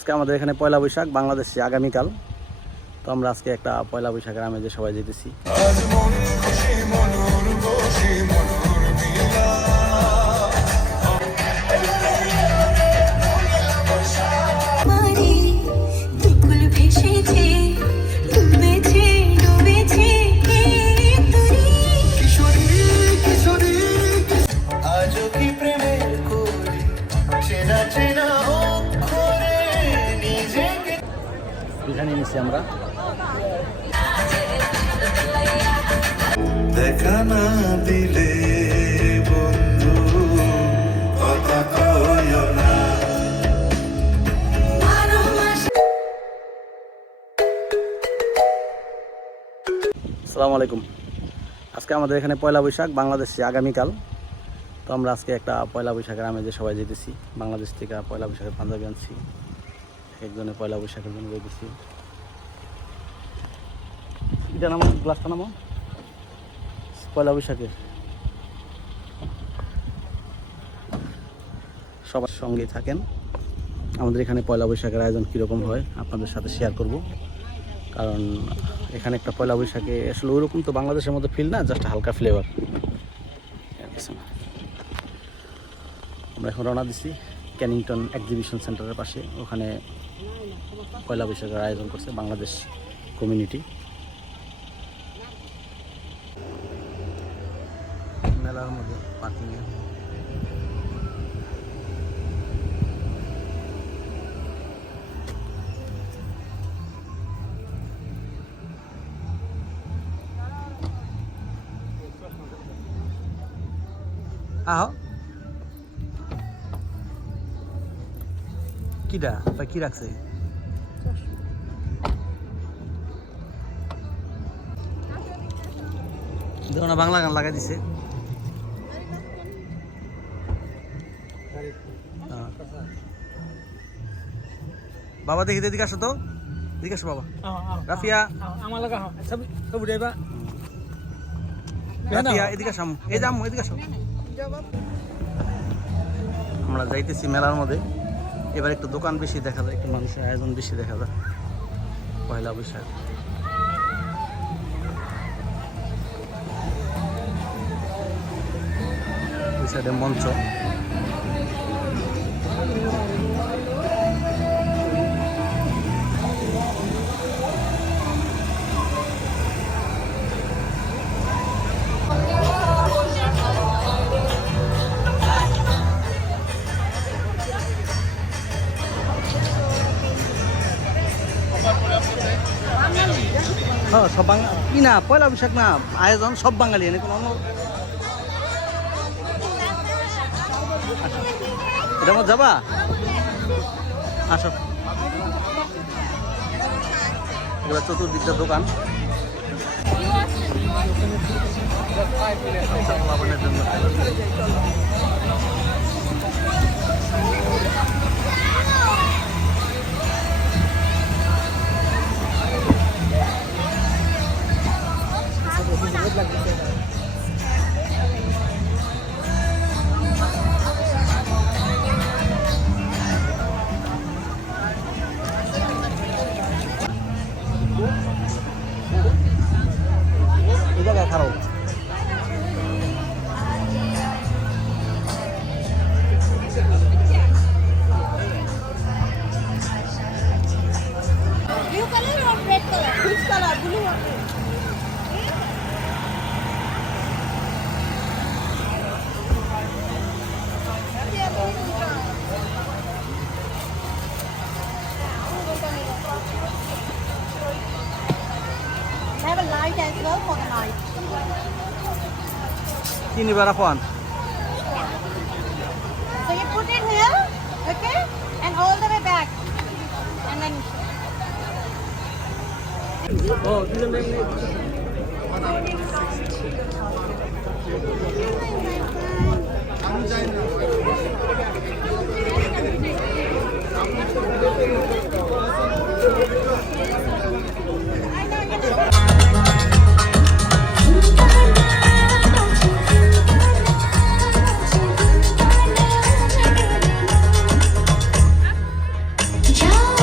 আজকে আমাদের এখানে পয়লা বৈশাখ বাংলাদেশে আগামীকাল। তো আমরা আজকে একটা পয়লা বৈশাখের আমেজে সবাই যেতেছি। এখানে নিচ্ছি আমরা দেখা না দিলে বন্ধু কথা কইও না। আসসালামু আলাইকুম। আজকে আমাদের এখানে পয়লা বৈশাখ বাংলাদেশে আগামীকাল। তো আমরা আজকে একটা পয়লা বৈশাখের আমেজে সবাই যেতেছি। বাংলাদেশ থেকে পয়লা বৈশাখের পাঞ্জাবি আনছি, একজনে পয়লা বৈশাখের জন্য যেতেছি। এটা নামো, গ্লাসটা নামো। পয়লা বৈশাখের সবার সঙ্গেই থাকেন। আমাদের এখানে পয়লা বৈশাখের আয়োজন কীরকম হয় আপনাদের সাথে শেয়ার করব, কারণ এখানে একটা পয়লা বৈশাখে আসলে ওইরকম তো বাংলাদেশের মধ্যে ফিল না, জাস্ট হালকা ফ্লেভার। আমরা এখন রওনা দিছি ক্যানিংটন এক্সিবিশন সেন্টারের পাশে। ওখানে পয়লা বৈশাখের আয়োজন করছে বাংলাদেশ কমিউনিটি। মেলার মধ্যে পার্কিংয়ে আহ কিডা কি রাখছে? দেখো না, বাংলা গান লাগাই দিছে। বাবা দেখি এদিকে আসো তো, এদিকে আসো বাবা। রাফিয়া রাফিয়া এদিকে আসো, এই যাম এদিকে আসো। আমরা যাইতেছি মেলার মধ্যে। এবার একটু দোকান বেশি দেখা যায়, একটু মানুষের আয়োজন বেশি দেখা যায় পয়লা বৈশাখ। ওই সাইডে মঞ্চ। হ্যাঁ, সব বাঙালি কি না, পয়লা বৈশাখ না আয়োজন সব বাঙালি, এনে কোনো অন্য। এটা আমার যাবা, আসো। এবার চতুর্দিকটা দোকান জন্য। এই জায়গায় খারাপ। Blue color or red color? Which color? Blue or red? Have a light as well for the night. কি নিবার এখন? So you put it here, okay, and all the way back, and then. Oh, जाओ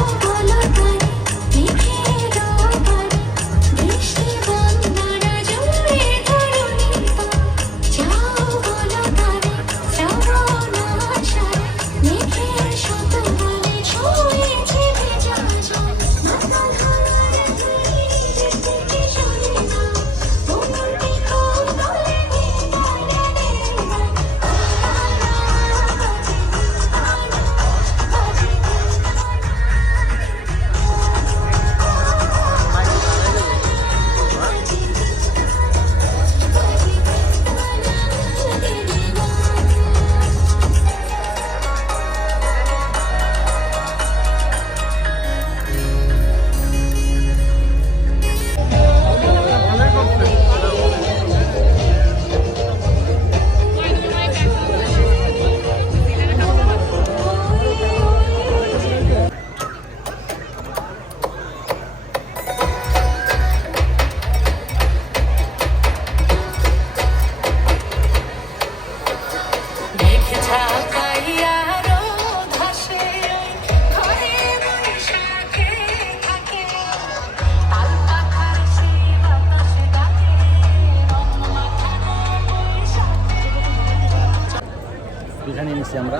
আমরা।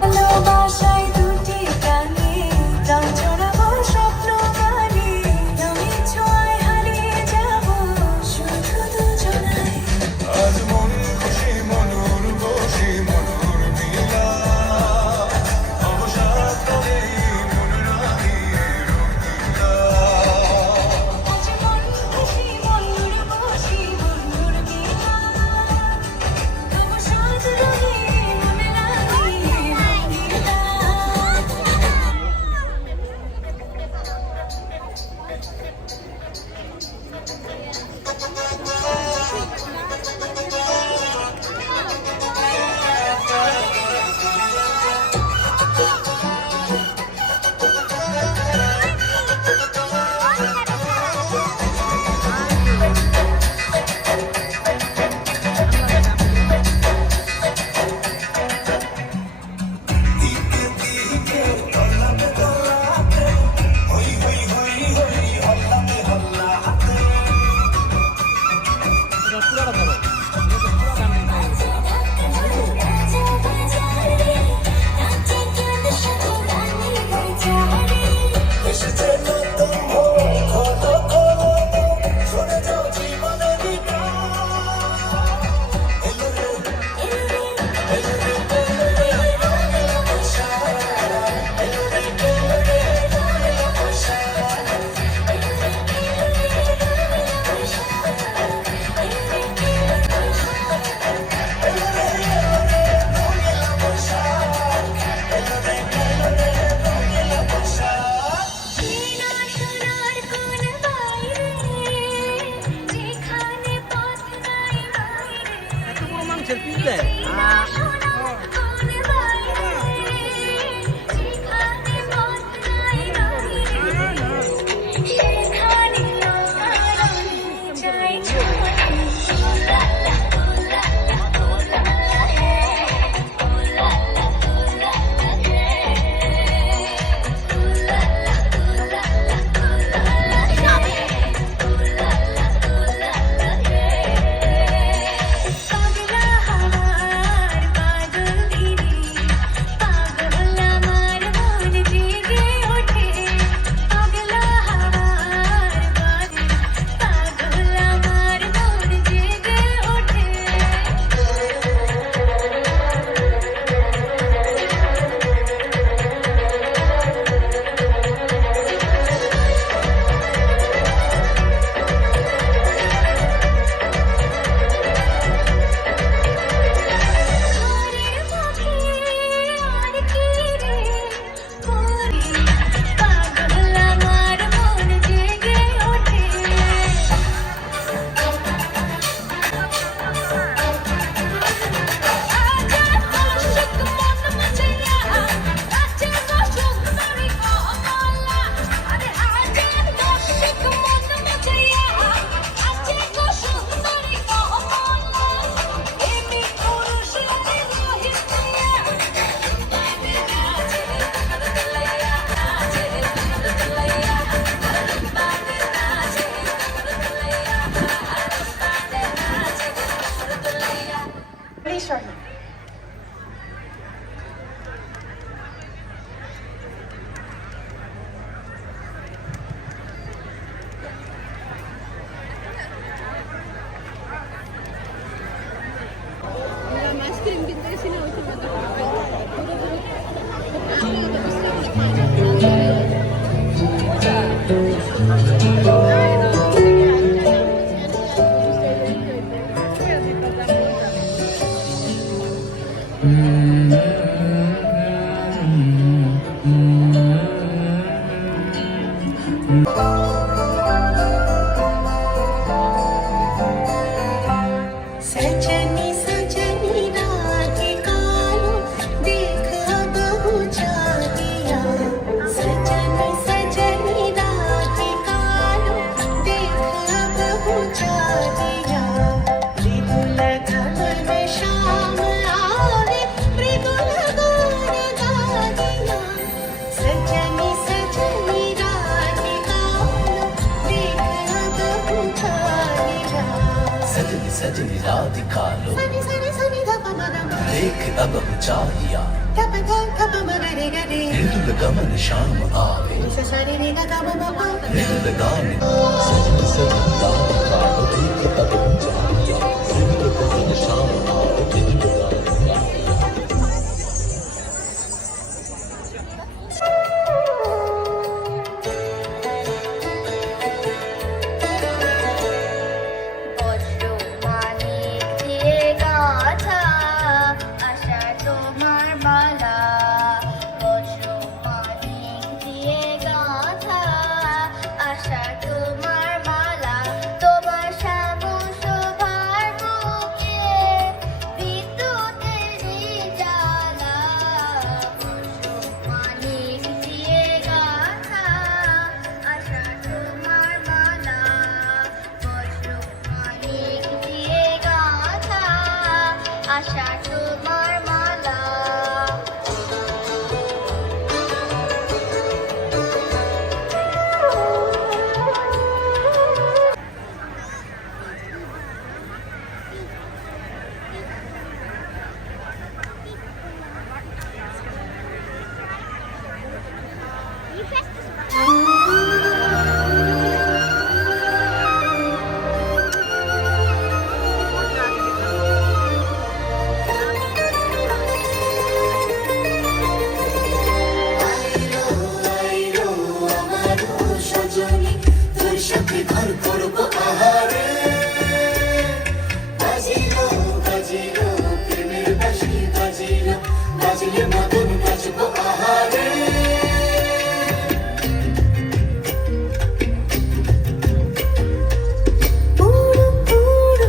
ভালোবাসায় দুটি প্রাণী প্রাণ ছড়াবো স্বপ্ন গানে তুমি ছোঁয়ায় হারিয়ে যাব শুধু দুজনায় আজ মন খুশি মনুর বসি মনুর মিলা অবসাদ করে মন রাঙিয়ে রঙিলা আজ মন খুশি মনুর বসি মনুর মিলা তবু সাথ রহে মনে লাগিয়ে রঙিলা এসেছে নতুন ভোর খোলো খোলো শুনে যাও জীবনের চেনা সোনার কোন বাইরে যেখানে পথ নাই বাইরে চেনা সোনার কোন বাইরে যেখানে পথ নাই বাইরে সেখানে নৌকায় চাই ছোঁয়া লা লা হে লা পাগলা হাওয়ার পাগল ধীরে পাগল আমার মন জেগে ওঠে পাগলা হাওয়ার পাগল আমার মন জেগে ওঠে ঘরের মুখে আর কি রে করি পাগল আমার মন জেগে ওঠে আজা আশিক মন মচাইয়া আজা সুন্দরী কমলা আরে আজা আশিক মন মচাইয়া আজা সুন্দরী কমলা এমি পুরুষ রহিত Please, Shorty. सजनी सजनी रात कालो देख बहु जागिया सजनी सजनी रात कालो देख बहु जागिया मृदुल घन में शाम आवे मृदुल गान मजा दिखा लो सनी सनी सनी धा पा मा गा मा देख अब हम चाहिया धा पा मा गा रे गा रे दिल लगावन शाम आवे सा सा रे रे गा गा मा मा पा दिल लगाने सजन सजन दिखा लो देख अब हम चाहिया दिल लगावन शाम आवे दिल लगाने বজ্র মানিক দিয়ে গাঁথা আশা তোমার মালা বজ্র মানিক দিয়ে গাঁথা আশা তোমার মালা তোমার শ্যামশোভার বুকে বিদ্যুতের জ্বালা বজ্র মানিক দিয়ে গাঁথা আশা তোমার মালা বজ্র মানিক দিয়ে গাঁথা আশা তোমার মালা আইলো আমার সজনী তোর সাথে ঘর করবো আহারে বাজিলো বাজিলো প্রেমের বাঁশি বাজিলো বাজিলে মদন বাজবো আহারে পুরো পুরো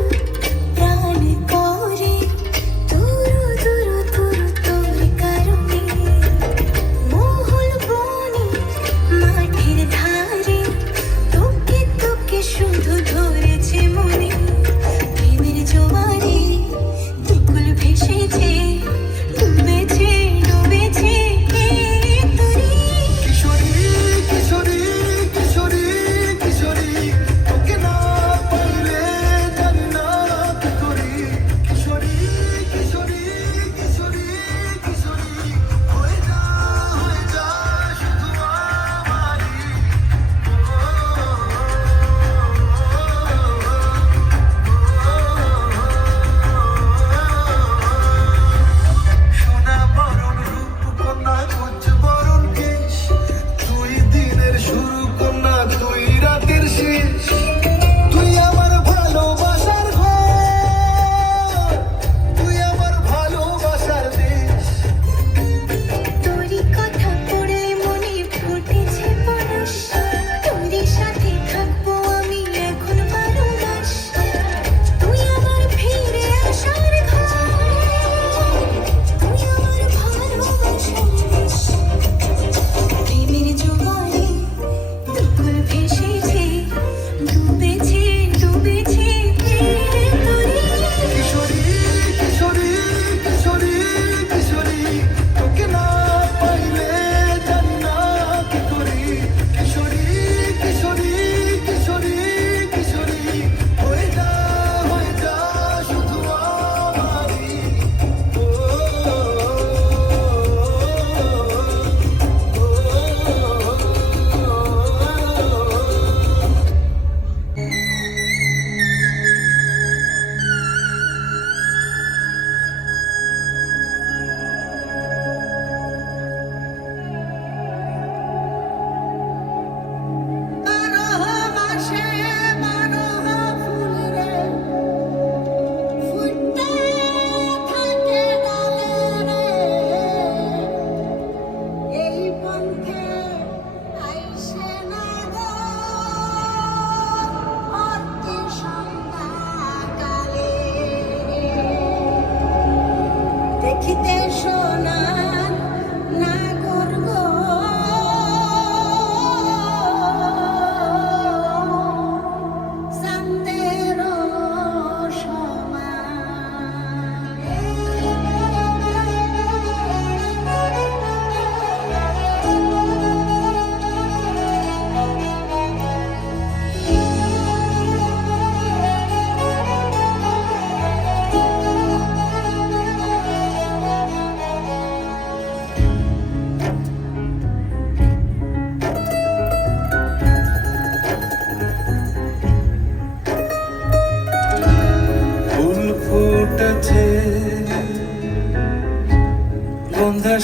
প্রাণ করে তুরু তুরু তুরু তোর কারণে মহল বনে মাঠের ধারে তোকে তোকে শুধু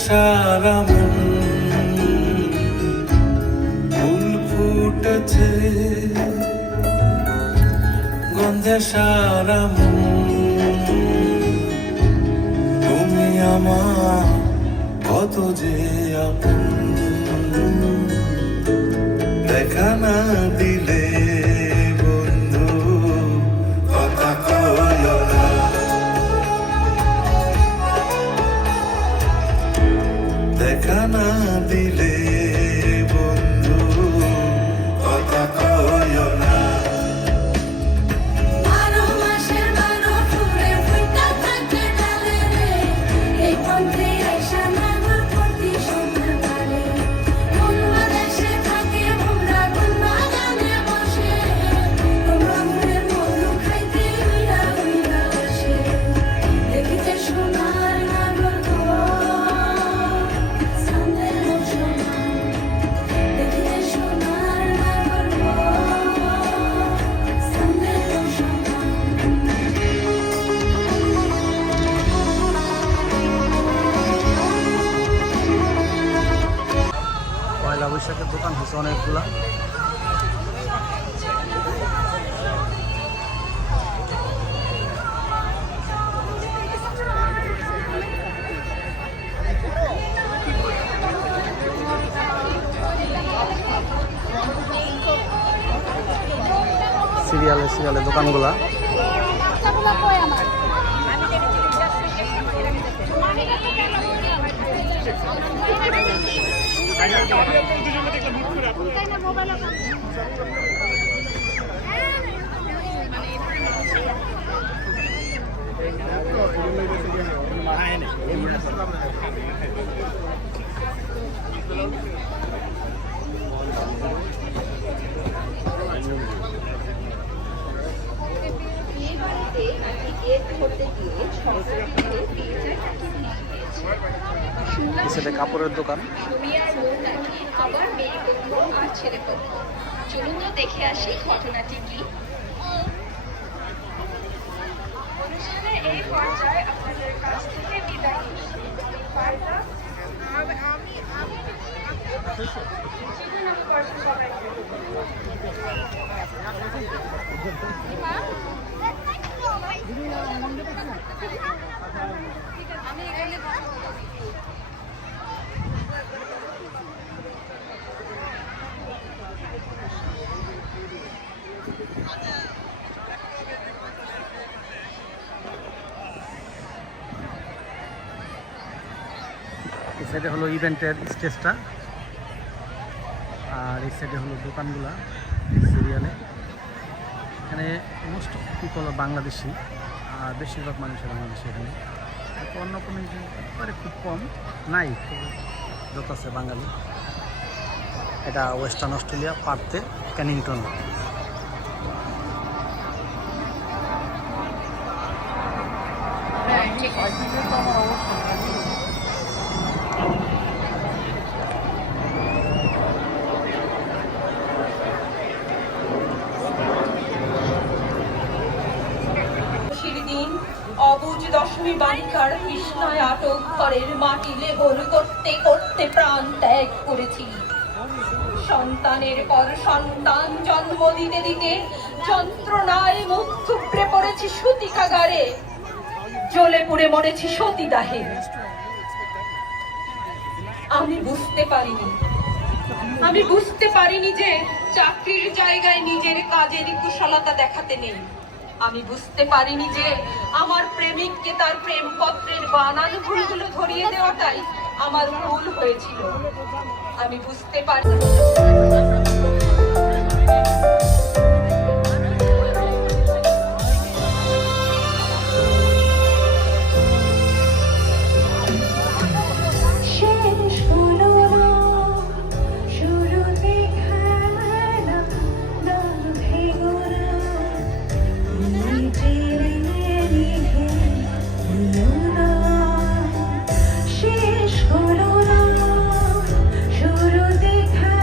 সারা মন ফুল ফুটেছে, গন্ধে সারা মন তুমি আমার কত যে আপন। দেখা না দিলে বন্ধু কথা কইও না, দেখা না দিলে বন্ধু কথা কইও না। 12 মাসের 12 ফুলে ফুইটা থাকে ডালে রে, এই পন্থে আইসা নাগর প্রতি সন্ধ্যাকালে। বাংলাদেশে থাকে ভোমরা গুন্না গানে বসে, রঙের মধু খাইতে উইরা উইরা আসে। দেখিতে সোনার নাগর সামনে সমান, দেখিতে সোনার নাগর সামনে সমান। পয়লা বৈশাখের দোকান হচ্ছে অনেকগুলা। সিরিয়ালে সিরিয়ালে দোকানগুলা। সেটা কাপড়ের দোকান। আবার মেয়ে পক্ষ আর ছেলে পক্ষ, চলুন তো দেখে আসি ঘটনাটি কি। অনুষ্ঠানে এই পর্যায়ে আপনাদের কাছ থেকে বিদায় নিচ্ছি। আমি এখানে এই সাইডে হলো ইভেন্টের স্টেজটা, আর এই সাইডে হলো দোকানগুলা সিরিয়ালে। এখানে মোস্ট পিপল বাংলাদেশি, আর বেশিরভাগ মানুষের বাংলাদেশি এখানে। অন্য কোনো একেবারে খুব কম নাই, যত আছে বাঙালি। এটা ওয়েস্টার্ন অস্ট্রেলিয়া, পার্থে, ক্যানিংটন। দিন অবুঝ দশমী বালিকার কৃষ্ণায় আটক ঘরের মাটি লেবল করতে করতে প্রাণ ত্যাগ করেছি। সন্তানের পর সন্তান জন্ম দিতে দিতে যন্ত্রণায় মুখ থুবড়ে পড়েছি সতীকাগারে, জ্বলে পুড়ে মরেছি সতীদাহে। আমি বুঝতে পারিনি যে চাকরির জায়গায় নিজের কাজের কুশলতা দেখাতে নেই। আমি বুঝতে পারিনি যে আমার প্রেমিককে তার প্রেমপত্রের বানান ভুলগুলো ধরিয়ে দেওয়াটাই আমার ভুল হয়েছিল। আমি বুঝতে পারি শেষ হলো না শুরু দেখা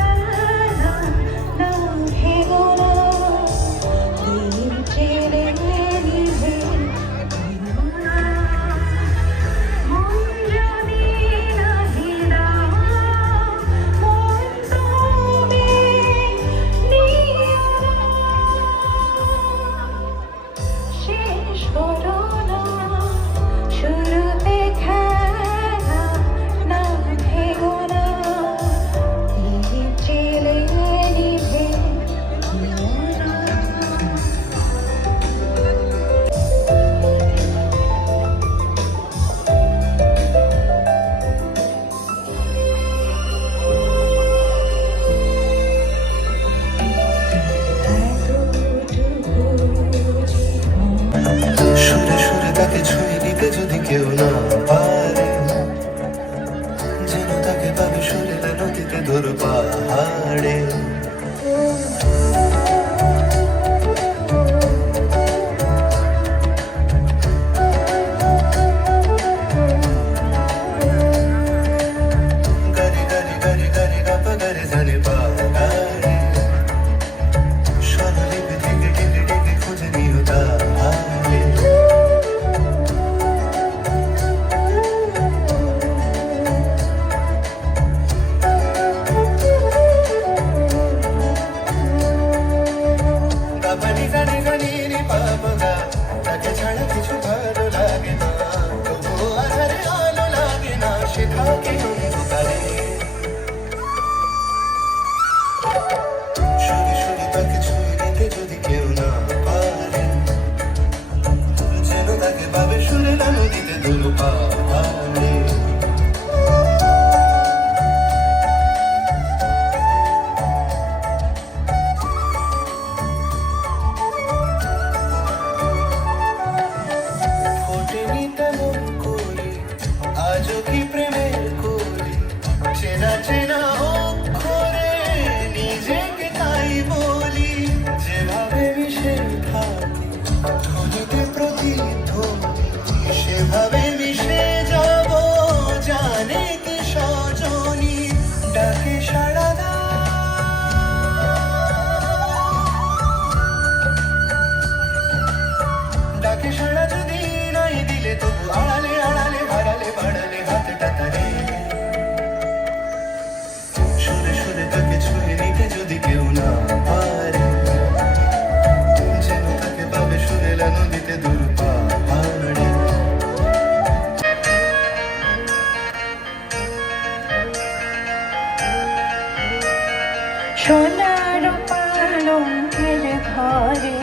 ঘরে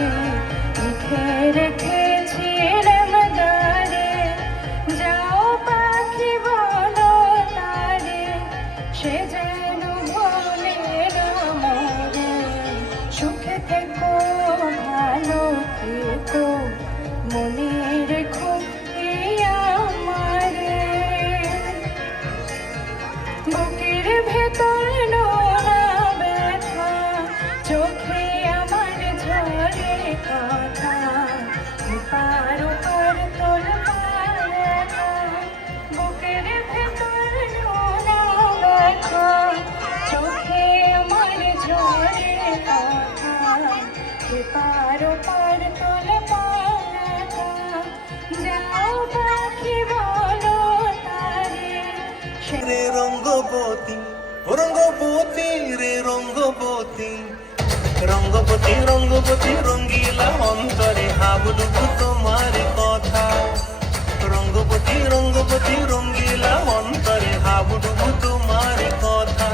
লিখে রেখেছি রেমদারে, যাও পাখি বলো তারে, সে যেন বলে না মোরে, সুখে থেকো ভালো থেকো, মনে রেখো এই আমারে। বুকের ভেতর নোনা ব্যথা, চোখে আমার ঝরে কথা, পার ওপার তোল পারাটা। বুকের ভেতর নোনা ব্যথা, চোখে আমার ঝরে কথা, পার ওপার তোল পারাটা। যাও পাখি বলো তারে, রে রঙ্গবতী রঙ্গবতী রে রঙ্গবতী, রঙ্গবতী রঙ্গবতী রঙ্গিলা অন্তরে হাবুডুবু তোমার কথা। রঙ্গবতী রঙ্গবতী রঙ্গিলা অন্তরে হাবুডুবু তোমার কথা।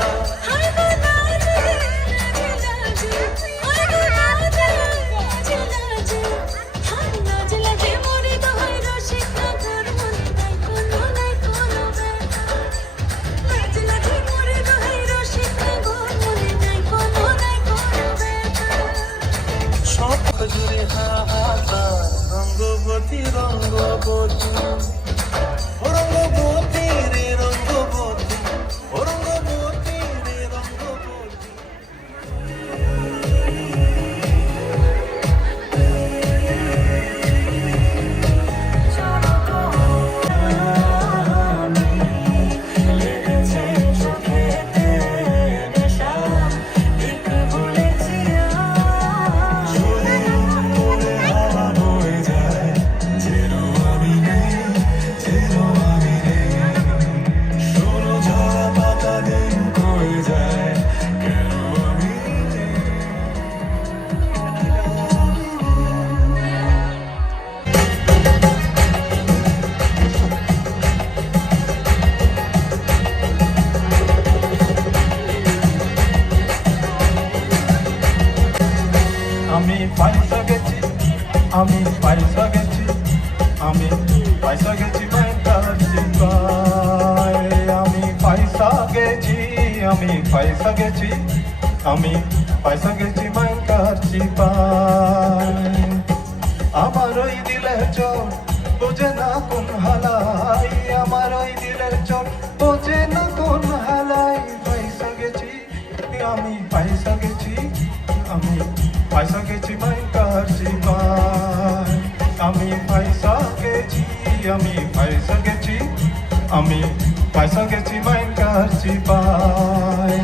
সব জুড়ে হাহাকার, রঙ্গবতী রঙ্গবতী ও রঙ্গবতী রে রঙ্গবতী, ও রঙ্গবতী রে রঙ্গবতী। আমি পয়সা গেছি, আমি পয়সা গেছি, আমি পয়সা গেছি ব্যাংকার চিপায়। আমি পয়সা গেছি, আমি পয়সা গেছি, আমি পয়সা গেছি ব্যাংকার চিপায়। আমার ওই দিলের চোট বোঝে না কোন হালাই, আমার ওই দিলের চোট বোঝে না কোন হালাই। পয়সা গেছি, আমি পয়সা গেছি, আমি পয়সা গেছি ব্যাংকার চিপায়। আমি পয়সা গেছি, আমি পয়সা গেছি, আমি পয়সা গেছি ব্যাংকার চিপায়।